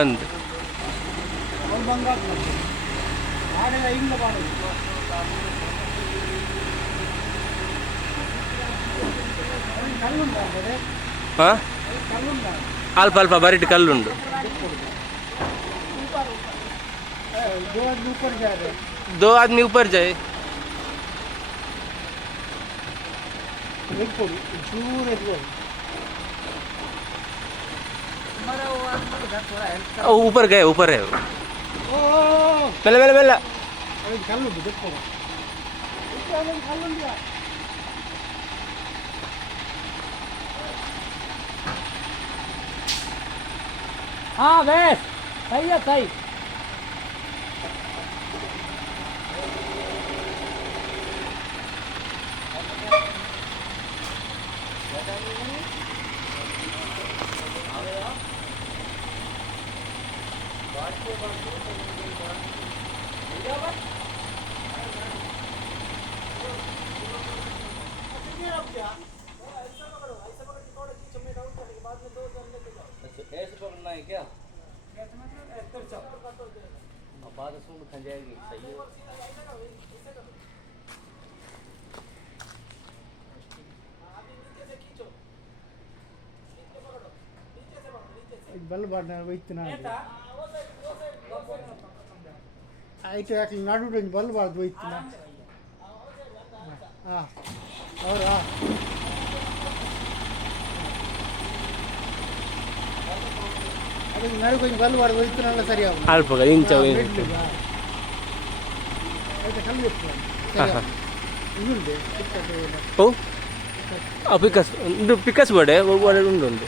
ಒಂದು ಹಾಂ ಅಲ್ಪ ಅಲ್ಪ ಬರಿಟ್ ಕಲ್ಲುಂಡು. दो आदमी ऊपर जाए. ऊपर गए, ऊपर है. पहले पहले पहले हाँ बस सही है सही. ऐसे पकड़ना है क्या? बात सुन खा जाएगी. सही है. बल बढ़ना वैतना అయితే అట్లా నడుడు బల్ బాదు వైతున్నా అవురా అది నడు కొంచెం బల్ బాదు వైతున్నా సరిగా అల్పగా ఇంచ అయితే కళ్ళు చెప్తాను ఉండు ఓ పికస్ బడే ఉండు ఉండు.